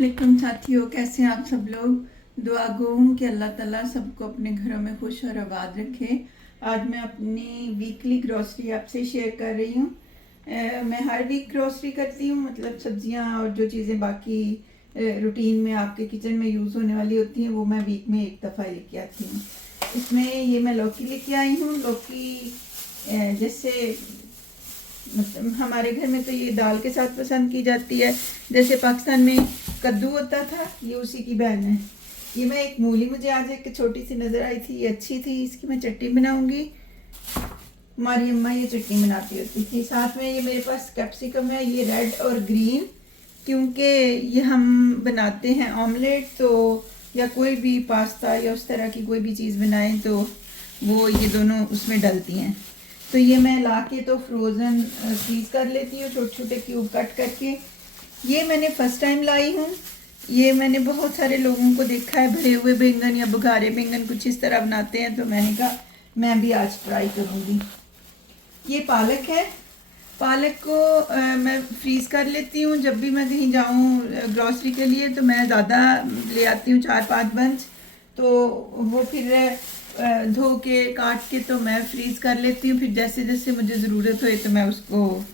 वालेकुम साथियों, कैसे हैं आप सब लोग। दुआ गो हूँ कि अल्लाह ताला सबको अपने घरों में खुश और आबाद रखे। आज मैं अपनी वीकली ग्रॉसरी आपसे शेयर कर रही हूँ। मैं हर वीक ग्रॉसरी करती हूँ, मतलब सब्जियाँ और जो चीज़ें बाकी रूटीन में आपके किचन में यूज़ होने वाली होती हैं वो मैं वीक में एक दफ़ा लेके आती हूँ। इसमें ये मैं लौकी लेके आई हूँ। लौकी जैसे मतलब हमारे घर में तो ये दाल के साथ पसंद की जाती है। जैसे पाकिस्तान में कद्दू होता था, ये उसी की बहन है। ये मैं एक मूली मुझे आज एक छोटी सी नज़र आई थी, ये अच्छी थी, इसकी मैं चटनी बनाऊंगी। हमारी अम्मा ये चटनी बनाती होती थी। साथ में ये मेरे पास कैप्सिकम है, ये रेड और ग्रीन, क्योंकि ये हम बनाते हैं ऑमलेट तो या कोई भी पास्ता या उस तरह की कोई भी चीज़ बनाएं तो वो ये दोनों उसमें डलती हैं। तो ये मैं ला के तो फ्रोज़न फ्रीज कर लेती हूँ, छोटे छोटे क्यूब कट करके। ये मैंने फ़र्स्ट टाइम लाई हूँ। ये मैंने बहुत सारे लोगों को देखा है, भरे हुए बैंगन या बुखारे बैंगन कुछ इस तरह बनाते हैं, तो मैंने कहा मैं भी आज ट्राई करूँगी। ये पालक है। पालक को मैं फ्रीज़ कर लेती हूँ। जब भी मैं कहीं जाऊँ ग्रॉसरी के लिए तो मैं ज़्यादा ले आती हूँ, 4-5 बंच, तो वो फिर धो के काट के तो मैं फ्रीज़ कर लेती हूँ। फिर जैसे जैसे मुझे ज़रूरत हो तो मैं उसको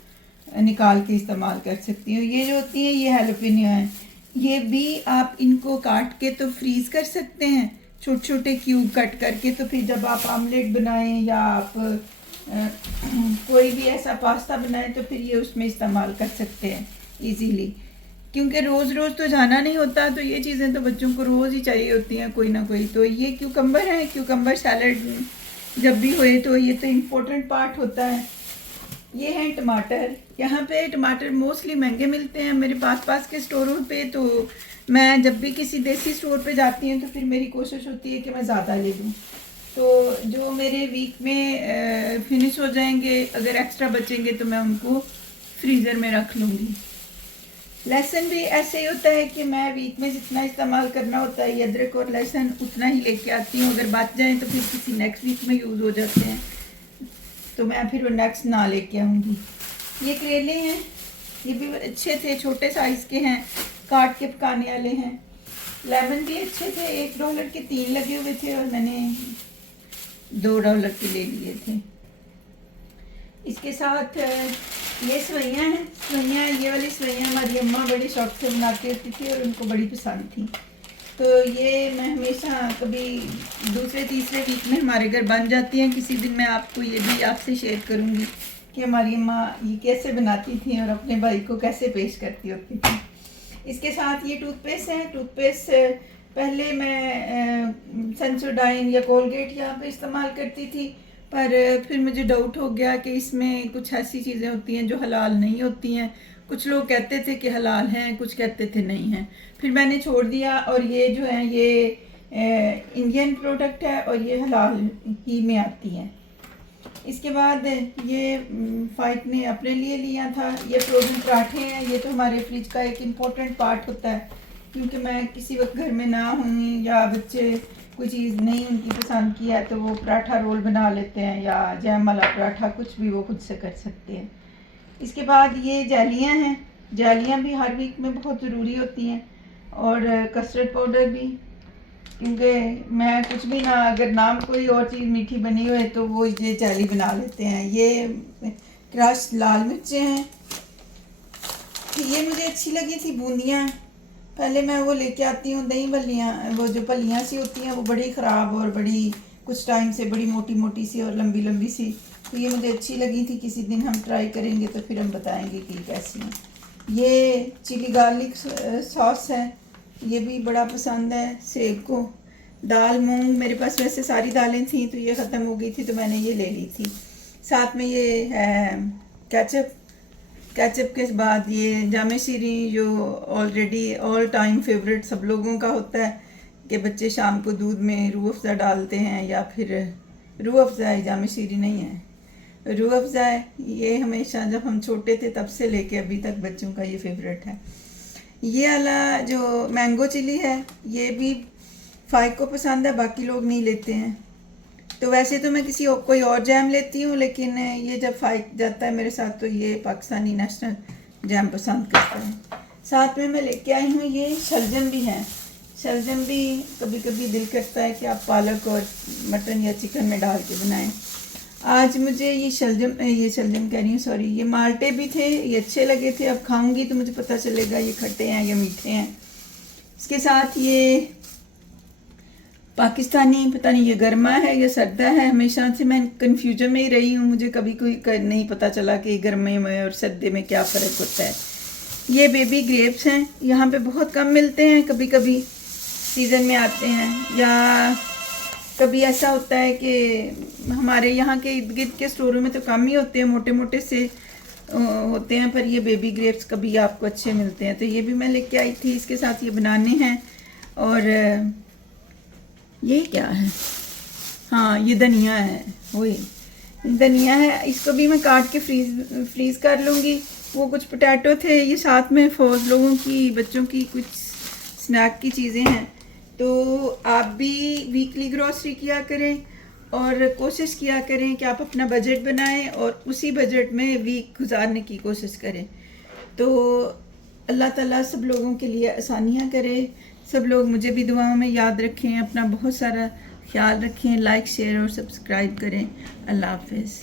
निकाल के इस्तेमाल कर सकती हूँ। ये जो होती हैं ये हैलोपिनियो है, ये भी आप इनको काट के तो फ्रीज़ कर सकते हैं, छोटे छोटे क्यूब कट करके। तो फिर जब आप आमलेट बनाएं या आप कोई भी ऐसा पास्ता बनाएं तो फिर ये उसमें इस्तेमाल कर सकते हैं इजीली, क्योंकि रोज़ रोज़ तो जाना नहीं होता, तो ये चीज़ें तो बच्चों को रोज़ ही चाहिए होती हैं कोई ना कोई। तो ये क्यूकम्बर है, क्यूकम्बर सैलड जब भी होए तो ये तो इम्पोर्टेंट पार्ट होता है। ये हैं टमाटर। यहाँ पे टमाटर मोस्टली महंगे मिलते हैं मेरे पास के स्टोरों पे, तो मैं जब भी किसी देसी स्टोर पे जाती हूँ तो फिर मेरी कोशिश होती है कि मैं ज़्यादा ले लूँ, तो जो मेरे वीक में फिनिश हो जाएंगे, अगर एक्स्ट्रा बचेंगे तो मैं उनको फ्रीज़र में रख लूँगी। लहसुन भी ऐसे ही होता है कि मैं वीक में जितना इस्तेमाल करना होता है, ये अदरक और लहसुन उतना ही लेके आती हूँ। अगर बच जाए तो फिर किसी नेक्स्ट वीक में यूज़ हो जाते हैं, तो मैं फिर वो नेक्स्ट ना लेके आऊँगी। ये करेले हैं, ये भी अच्छे थे, छोटे साइज़ के हैं, काट के पकाने वाले हैं। लेमन भी अच्छे थे, $1 के 3 लगे हुए थे और मैंने $2 के ले लिए थे। इसके साथ ये सवैयाँ हैं। सवैयाँ, ये वाली सवैयाँ हमारी अम्मा बड़े शौक से बनाती होती थी और उनको बड़ी पसंद थी, तो ये मैं हमेशा कभी दूसरे तीसरे वीक में हमारे घर बन जाती हैं। किसी दिन मैं आपको ये भी आपसे शेयर करूँगी कि हमारी अम्मा ये कैसे बनाती थी और अपने भाई को कैसे पेश करती होती थी। इसके साथ ये टूथपेस्ट है। टूथपेस्ट पहले मैं सेंसोडाइन या कोलगेट यहाँ पे इस्तेमाल करती थी, पर फिर मुझे डाउट हो गया कि इसमें कुछ ऐसी चीज़ें होती हैं जो हलाल नहीं होती हैं। कुछ लोग कहते थे कि हलाल हैं, कुछ कहते थे नहीं हैं, फिर मैंने छोड़ दिया। और ये जो है ये इंडियन प्रोडक्ट है और ये हलाल ही में आती हैं। इसके बाद ये फाइट ने अपने लिए लिया था, ये फ्रोजन पराठे हैं। ये तो हमारे फ्रिज का एक इम्पोर्टेंट पार्ट होता है, क्योंकि मैं किसी वक्त घर में ना हूँ या बच्चे कोई चीज़ नहीं उनकी पसंद की है तो वो पराठा रोल बना लेते हैं या जैम वाला पराठा, कुछ भी वो खुद से कर सकते हैं। इसके बाद ये जैलियाँ हैं। जैलियाँ भी हर वीक में बहुत ज़रूरी होती हैं, और कस्टर्ड पाउडर भी, क्योंकि मैं कुछ भी ना, अगर नाम कोई और चीज़ मीठी बनी हुई तो वो ये जैली बना लेते हैं। ये क्रश लाल मिर्चें हैं। ये मुझे अच्छी लगी थी बूंदियाँ। पहले मैं वो लेके आती हूँ दही भल्लियाँ, वो जो भल्लियाँ सी होती हैं वो बड़ी ख़राब और बड़ी कुछ टाइम से बड़ी मोटी मोटी सी और लंबी लंबी सी, तो ये मुझे अच्छी लगी थी। किसी दिन हम ट्राई करेंगे तो फिर हम बताएंगे कि कैसी हैं। ये चिली गार्लिक सॉस है, ये भी बड़ा पसंद है सेब को। दाल मूंग, मेरे पास वैसे सारी दालें थी तो ये ख़त्म हो गई थी तो मैंने ये ले ली थी। साथ में ये है केचप। केचप के बाद ये जामे शीरी, जो ऑलरेडी ऑल टाइम फेवरेट सब लोगों का होता है कि बच्चे शाम को दूध में रूह अफ़ज़ा डालते हैं, या फिर रूह अफ़ज़ा है, जामे शीरी नहीं है, रूह अफ़ज़ा है। ये हमेशा जब हम छोटे थे तब से लेके अभी तक बच्चों का ये फेवरेट है। ये वाला जो मैंगो चिली है ये भी फ़ाइक को पसंद है, बाकी लोग नहीं लेते हैं। तो वैसे तो मैं कोई और जैम लेती हूँ, लेकिन ये जब फ़ाइक जाता है मेरे साथ तो ये पाकिस्तानी नेशनल जैम पसंद करता है। साथ में मैं लेके आई हूँ ये शलजम भी है। शलजम भी कभी कभी दिल करता है कि आप पालक और मटन या चिकन में डाल के बनाएं। आज मुझे ये शलजम कह रही हूँ, सॉरी, ये माल्टे भी थे, ये अच्छे लगे थे। अब खाऊंगी तो मुझे पता चलेगा ये खट्टे हैं या मीठे हैं। इसके साथ ये पाकिस्तानी, पता नहीं ये गर्मा है या सर्दा है, हमेशा से मैं कन्फ्यूजन में ही रही हूँ। मुझे कभी कोई नहीं पता चला कि गर्मे में और सर्दे में क्या फ़र्क होता है। ये बेबी ग्रेप्स हैं, यहाँ पे बहुत कम मिलते हैं, कभी कभी सीज़न में आते हैं, या कभी ऐसा होता है कि हमारे यहाँ के इर्द गिर्द के स्टोरों में तो कम ही होते हैं, मोटे मोटे से होते हैं, पर ये बेबी ग्रेप्स कभी आपको अच्छे मिलते हैं। तो ये भी मैं लेके आई थी। इसके साथ ये बनाने हैं। और ये क्या है, हाँ ये धनिया है, वही धनिया है। इसको भी मैं काट के फ्रीज़ कर लूँगी। वो कुछ पोटैटो थे, ये साथ में फौज लोगों की, बच्चों की कुछ स्नैक की चीज़ें हैं। तो आप भी वीकली ग्रॉसरी किया करें और कोशिश किया करें कि आप अपना बजट बनाएं और उसी बजट में वीक गुजारने की कोशिश करें। तो अल्लाह ताला सब लोगों के लिए आसानियाँ करे। सब लोग मुझे भी दुआओं में याद रखें, अपना बहुत सारा ख्याल रखें, लाइक शेयर और सब्सक्राइब करें। अल्लाह हाफ़िज़।